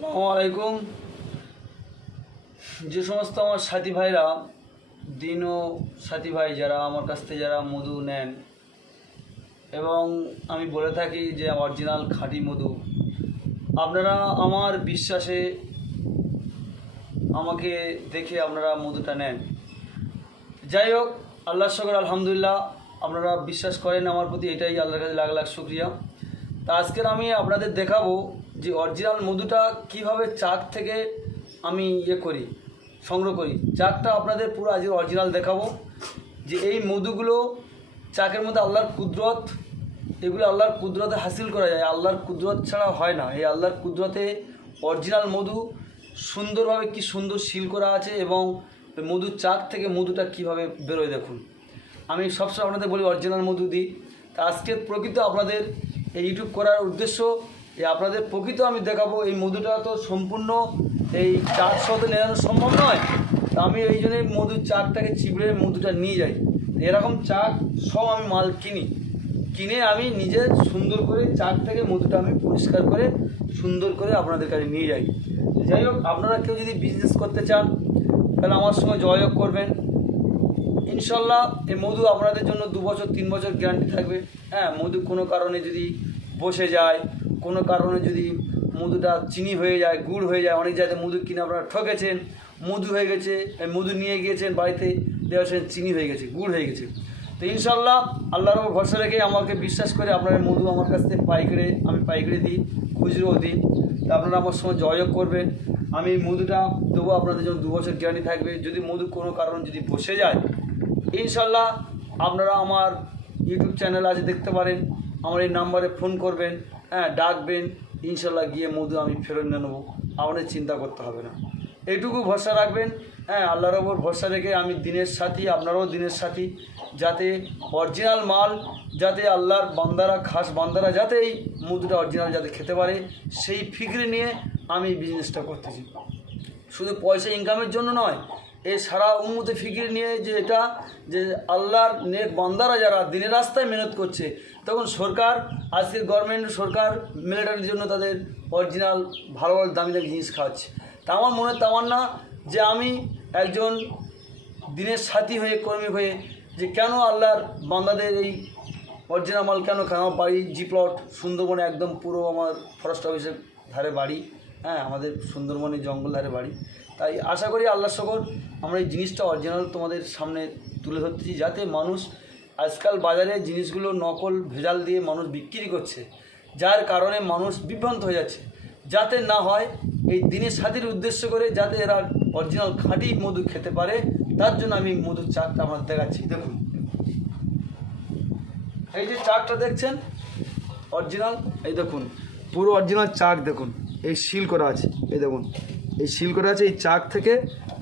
আসসালামু আলাইকুম। যে সমস্ত আমার সাথী ভাইরা দিন ও সাথী ভাই যারা আমার কাছ থেকে যারা মধু নেন এবং আমি বলে থাকি যে অরিজিনাল খাঁটি মধু, আপনারা আমার বিশ্বাসে আমাকে দেখে আপনারা মধুটা নেন। যাই হোক, আল্লাহর শুকর আলহামদুলিল্লাহ, আপনারা বিশ্বাস করেন আমার প্রতি, এটাই আল্লাহর কাছে লাখ লাখ শুকরিয়া। তা আজকের আমি আপনাদের দেখাবো যে অরিজিনাল মধুটা কিভাবে চাক থেকে আমি করি, সংগ্রহ করি। চাকটা আপনাদের পুরো আজকে অরিজিনাল দেখাবো যে এই মধুগুলো চাকের মধ্যে আল্লাহর কুদরত, এগুলো আল্লাহর কুদরতে হাসিল করা যায়, আল্লাহর কুদরত ছাড়া হয় না। এই আল্লাহর কুদরতে অরিজিনাল মধু সুন্দরভাবে কি সুন্দর সিল করা আছে এবং মধুর চাক থেকে মধুটা কিভাবে বেরোয় দেখুন। আমি সবসময় আপনাদের বলি অরিজিনাল মধু দিই। তা আজকে প্রকৃত আপনাদের এই ইউটিউব করার উদ্দেশ্য আপনাদের প্রকৃত আমি দেখাবো। এই মধুটা তো সম্পূর্ণ এই চাক সহ নেওয়ানো সম্ভব নয়, তা আমি এই জন্যই মধুর চাকটাকে চিবড়ে মধুটা নিয়ে যাই। এরকম চাক সব আমি মাল কিনে আমি নিজে সুন্দর করে চাক থেকে মধুটা আমি পরিষ্কার করে সুন্দর করে আপনাদের কাছে নিয়ে যাই। যাই হোক, আপনারা কেউ যদি বিজনেস করতে চান তাহলে আমার সঙ্গে যোগাযোগ করবেন। ইনশাল্লাহ এই মধু আপনাদের জন্য 2 বছর 3 বছর গ্যারান্টি থাকবে। হ্যাঁ, মধু কোনো কারণে যদি বসে যায়, কোনো কারণে যদি মধুটা চিনি হয়ে যায়, গুড় হয়ে যায়, অনেক জায়গায় মধু কিনে আপনারা ঠকেছেন, মধু হয়ে গেছে, মধু নিয়ে গিয়েছেন বাড়িতে, দেখেছেন চিনি হয়ে গেছে, গুড় হয়ে গেছে। তো ইনশাল্লাহ আল্লাহর উপর ভরসা রেখে আমাকে বিশ্বাস করে আপনারা মধু আমার কাছ থেকে আমি পাইকারি দিই, খুচরো দিই। তা আপনারা আমার সঙ্গে যোগাযোগ করবেন। আমি মধুটা দেবো আপনাদের জন্য 2 বছর গ্যারান্টি থাকবে। যদি মধু কোনো কারণ যদি বসে যায়, ইনশাল্লাহ আপনারা আমার ইউটিউব চ্যানেল আছে, দেখতে পারেন, আমার এই নাম্বারে ফোন করবেন, হ্যাঁ ডাকবেন, ইনশাল্লাহ গিয়ে মধু আমি ফেরত নিয়ে নেবো। আপনাদের চিন্তা করতে হবে না, এইটুকু ভরসা রাখবেন। হ্যাঁ, আল্লাহর ওপর ভরসা রেখে আমি দিনের সাথী, আপনারাও দিনের সাথী, যাতে অরিজিনাল মাল, যাতে আল্লাহর বান্দারা, খাস বান্দারা যাতে এই মধুটা অরিজিনাল যাতে খেতে পারে, সেই ফিক্রে নিয়ে আমি বিজনেসটা করতেছি। শুধু পয়সা ইনকামের জন্য নয়, এই সারা উম্মতে ফিকির নিয়ে যে এটা যে আল্লাহর নেক বান্দারা যারা দিনের রাস্তায় মেহনত করছে, তখন সরকার, আজকের গভর্নমেন্ট সরকার মিলিটারির জন্য তাদের অরিজিনাল ভালো ভালো দামি দামি জিনিস খাওয়াচ্ছে। তা আমার মনে তামান্না যে আমি একজন দিনের সাথী হয়ে, কর্মী হয়ে, যে কেন আল্লাহর বান্দাদের এই অরিজিনাল মাল কেন খাওয়া। আমার বাড়ি জি প্লট সুন্দরবনে, একদম পুরো আমার ফরেস্ট অফিসের ধারে বাড়ি। হ্যাঁ, আমাদের সুন্দরবনে জঙ্গল ধারে বাড়ি। তাই আশা করি আল্লাহর শকর আমরা এই জিনিসটা অরিজিনাল তোমাদের সামনে তুলে ধরতেছি, যাতে মানুষ, আজকাল বাজারে জিনিসগুলো নকল ভেজাল দিয়ে মানুষ বিক্রি করছে, যার কারণে মানুষ বিভ্রান্ত হয়ে যাচ্ছে। যাতে না হয়, এই দিনের সাথীর উদ্দেশ্য করে যাতে এরা অরিজিনাল খাঁটি মধু খেতে পারে, তার জন্য আমি মধুর চাকটা আপনাদের দেখাচ্ছি। দেখুন, এই যে চাকটা দেখছেন অরিজিনাল, এই দেখুন পুরো অরিজিনাল চাক। দেখুন এই সিল করা আছে, এই দেখুন এই সিল করা আছে এই চাক থেকে।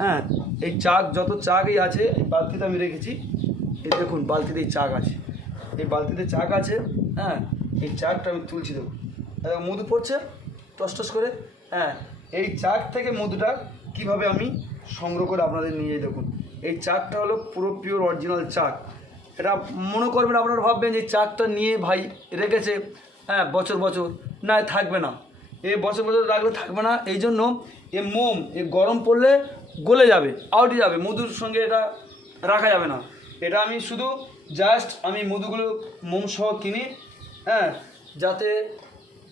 হ্যাঁ, এই চাক যত চাকই আছে, এই বালতিতে আমি রেখেছি, এই দেখুন বালতিতে এই চাক আছে, এই বালতিতে চাক আছে। হ্যাঁ, এই চাকটা আমি তুলছি, দেখুন মধু পড়ছে টস করে। হ্যাঁ, এই চাক থেকে মধুটা কিভাবে আমি সংগ্রহ করে আপনাদের নিয়ে যাই। দেখুন এই চাকটা হলো পুরো পিওর অরিজিনাল চাক। এটা মনে করবেন, আপনারা ভাববেন যে চাকটা নিয়ে ভাই রেখেছে, হ্যাঁ বছর বছর, না থাকবে না, এই বছর বছর রাখলে থাকবে না। এই জন্য মোম গরম পড়লে গলে যাবে, আউটে যাবে, মধুর সঙ্গে এটা রাখা যাবে না। এটা আমি শুধু জাস্ট আমি মধুগুলো মোম সহ কিনি, হ্যাঁ, যাতে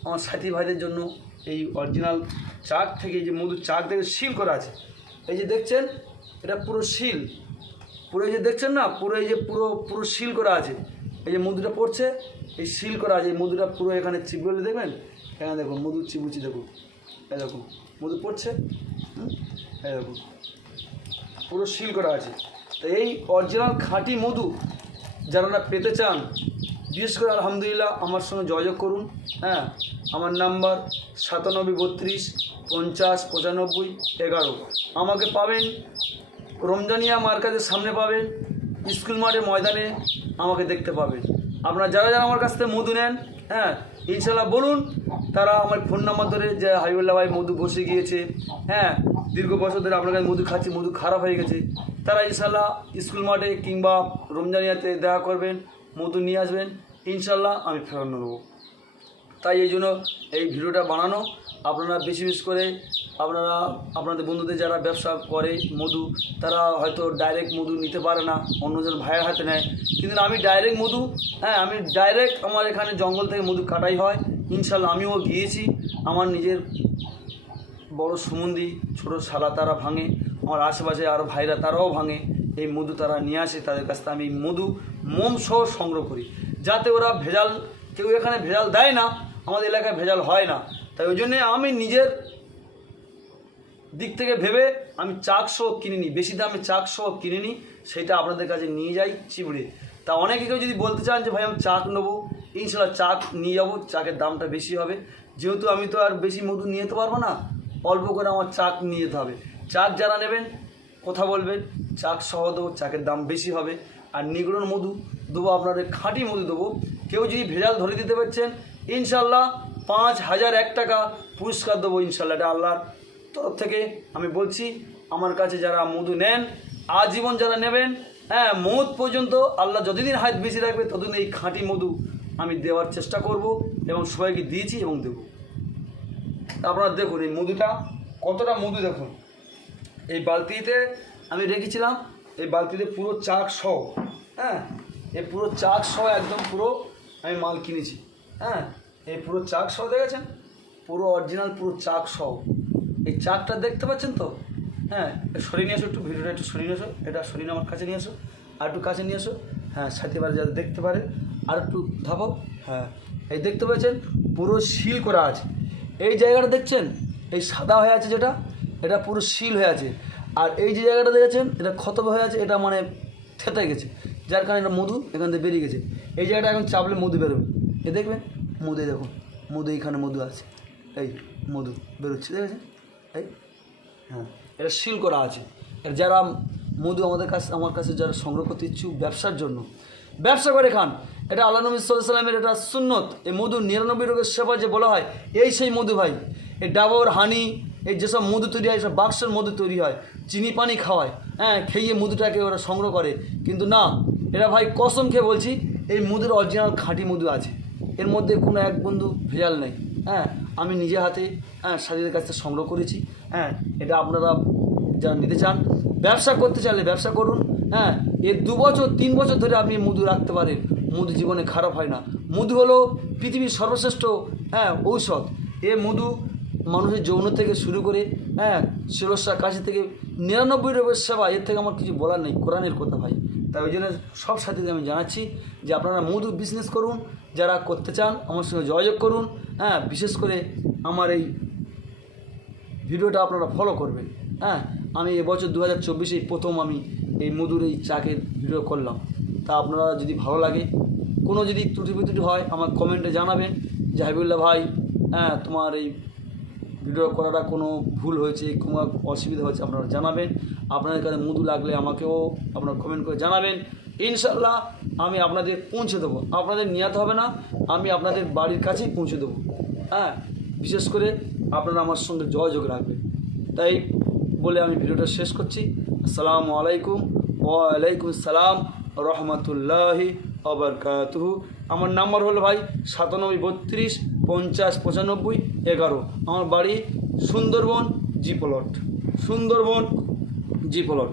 আমার সাথী ভাইদের জন্য এই অরিজিনাল চাক থেকে, যে মধুর চাক থেকে সিল করা আছে, এই যে দেখছেন এটা পুরো সিল, পুরো এই যে দেখছেন না, পুরো এই যে পুরো সিল করা আছে। এই যে মধুটা পড়ছে, এই সিল করা আছে। এই মধুটা পুরো এখানে চিপড়ে দেখবেন, এখানে দেখুন মধুর চিবুচি, দেখুন এই দেখুন মধু পড়ছে, এই দেখুন পুরো সিল করা আছে। তো এই অরিজিনাল খাঁটি মধু যারা পেতে চান, বিশেষ করে আলহামদুলিল্লাহ আমার সঙ্গে যোগাযোগ করুন। হ্যাঁ, আমার নাম্বার 9732 50 95 11। আমাকে পাবেন রমজানিয়া মার্কেটের সামনে, পাবেন স্কুল মাঠে ময়দানে, আমাকে দেখতে পাবেন। আপনারা যারা যারা আমার কাছ থেকে মধু নেন, হ্যাঁ ইনশাল্লাহ বলুন, তারা আমার ফোন নাম্বার ধরে যে হাবিবুল্লাহ ভাই মধু বসে গিয়েছে, হ্যাঁ দীর্ঘ বছর ধরে আপনার কাছে মধু খাচ্ছি, মধু খারাপ হয়ে গেছে, তারা ইনশাল্লাহ স্কুল মাঠে কিংবা রমজানিয়াতে দেখা করবেন, মধু নিয়ে আসবেন, ইনশাল্লাহ আমি ফেরত নেবো। তাই এই জন্য এই ভিডিওটা বানানো। আপনারা বেশি বেশি করে আপনারা আপনাদের বন্ধুদের যারা ব্যবসা করে মধু, তারা হয়তো ডাইরেক্ট মধু নিতে পারে না, অন্যজন ভাইয়ের হাতে নেয়, কিন্তু আমি ডাইরেক্ট মধু, আমি ডাইরেক্ট আমার এখানে জঙ্গল থেকে মধু কাটাই হয়। ইনশাল্লাহ আমিও গিয়েছি, আমার নিজের বড় সুমন্দি ছোটো শালা তারা ভাঙে, আমার আশেপাশে আরও ভাইরা তারাও ভাঙে, এই মধু তারা নিয়ে আসে, তাদের কাছ থেকে আমি মধু মোম সহ সংগ্রহ করি, যাতে ওরা ভেজাল, কেউ এখানে ভেজাল দেয় না, আমাদের এলাকায় ভেজাল হয় না। তাই ওই জন্যে আমি নিজের দিক থেকে ভেবে আমি চাক সহ কিনে নিই, বেশি দামে চাক সহ কিনে নিই, সেটা আপনাদের কাছে নিয়ে যাই চিবড়ে। তা অনেকে কেউ যদি বলতে চান যে ভাই আমি চাক নেবো, ইনশাল্লাহ চাক নিয়ে যাবো, চাকের দামটা বেশি হবে, যেহেতু আমি তো আর বেশি মধু নিয়ে যেতে পারবো না, অল্প করে আমার চাক নিয়ে যেতে হবে। চাক যারা নেবেন কথা বলবেন, চাক সহ দেবো, চাকের দাম বেশি হবে। আর নিগড়ন মধু দেবো, আপনাদের খাঁটি মধু দেবো। কেউ যদি ভেজাল ধরে দিতে পারছেন, ইনশাল্লাহ 5,001 টাকা পুরস্কার দেবো ইনশাল্লাহ। এটা আল্লাহর তরফ থেকে আমি বলছি। আমার কাছে যারা মধু নেন, আজীবন যারা নেবেন, মৌত পর্যন্ত আল্লাহ যতদিন হায়াত বেশি রাখবে ততদিন এই খাঁটি মধু আমি দেওয়ার চেষ্টা করব, এবং সবাইকে দিয়েছি এবং দেবো। আপনারা দেখুন এই মধুটা কতটা মধু, দেখুন এই বালতিতে আমি রেখেছিলাম, এই বালতিতে পুরো চাক সহ, এই পুরো চাক সহ একদম পুরো আমি মাল কিনেছি। এই পুরো চাক সহ দেখেছেন, পুরো অরিজিনাল পুরো চাক সহ। এই চাকটা দেখতে পাচ্ছেন তো? সরিয়ে নিয়ে আসো, একটু ভিডিওটা একটু সরিয়ে নিয়ে আসো, এটা সরিয়ে আমার কাছে নিয়ে আসো, আর একটু কাছে নিয়ে আসো, সাথে পারে যাতে দেখতে পারে, আর একটু ধাপো। এই দেখতে পাচ্ছেন পুরো সিল করা আছে। এই জায়গাটা দেখছেন, এই সাদা হয়ে আছে যেটা, এটা পুরো সিল হয়ে আছে। আর এই যে জায়গাটা দেখেছেন, এটা খতম হয়ে আছে, এটা মানে থেতে গেছে, যার কারণে এটা মধু এখান থেকে বেরিয়ে গেছে। এই জায়গাটা এখন চাপলে মধু বেরোবে, এ দেখবেন মধু, দেখুন মধু, এইখানে মধু আছে, এই মধু বেরোচ্ছে দেখেছেন, এই এটা সিল করা আছে। আর যারা মধু আমার কাছে যারা সংগ্রহ করতে ইচ্ছুক ব্যবসার জন্য, ব্যবসা করে খান, এটা আল্লাহ নবী সাল্লাল্লাহু আলাইহি ওয়াসাল্লামের এটা সুন্নত। এই মধু 99 রোগের সেবা যে বলা হয়, এই সেই মধু ভাই। এই ডাবর হানি, এই যেসব মধু তৈরি হয়, সব বাক্সের মধু তৈরি হয়, চিনি পানি খাওয়ায়, খেয়ে মধুটাকে ওরা সংগ্রহ করে, কিন্তু না, এরা ভাই কসম খেয়ে বলছি, এই মধুর অরিজিনাল খাঁটি মধু আছে, এর মধ্যে কোনো এক বন্ধু ভেজাল নেই। আমি নিজে হাতে সাথীদের কাছ থেকে সংগ্রহ করেছি। এটা আপনারা যারা নিতে চান, ব্যবসা করতে চাইলে ব্যবসা করুন। এর 2 বছর 3 বছর ধরে আপনি মধু রাখতে পারেন, মধু জীবনে খারাপ হয় না। মধু হলো পৃথিবীর সর্বশ্রেষ্ঠ ঔষধ। এ মধু মানুষের যৌন থেকে শুরু করে শিরস্যা কাশি থেকে 99 রোগের সেবা, এর থেকে আমার কিছু বলার নেই, কোরআনের কথা ভাই। তাই ওই জন্য সব সাথীদের আমি জানাচ্ছি যে আপনারা মধু বিজনেস করুন, যারা করতে চান আমার সঙ্গে যোগাযোগ করুন। বিশেষ করে আমার এই ভিডিওটা আপনারা ফলো করবেন। আমি এবছর 2024 প্রথম আমি এই মধুর এই চাকের ভিডিও করলাম। তা আপনারা যদি ভালো লাগে, কোনো যদি ত্রুটি হয় আমার কমেন্টে জানাবেন যে হাবিবুল্লাহ ভাই, তোমার এই ভিডিও করাটা কোনো ভুল হয়েছে, কোনো অসুবিধা হয়েছে, আপনারা জানাবেন। আপনাদের কাছে মধু লাগলে আমাকেও আপনারা কমেন্ট করে জানাবেন। ইনশাল্লাহ আমি আপনাদের পৌঁছে দেবো, আপনাদের নিতে হবে না, আমি আপনাদের বাড়ির কাছেই পৌঁছে দেবো। বিশেষ করে আপনারা আমার সঙ্গে যোগাযোগ রাখবেন। তাই বলে আমি ভিডিওটা শেষ করছি। আসসালামু আলাইকুম। ওয়ালাইকুম আসসালাম রহমতুল্লাহি ওয়া বারাকাতুহু। আমার নাম্বার হলো ভাই 9732 50 95 11। আমার বাড়ি Sundarban G plot, Sundarban G plot.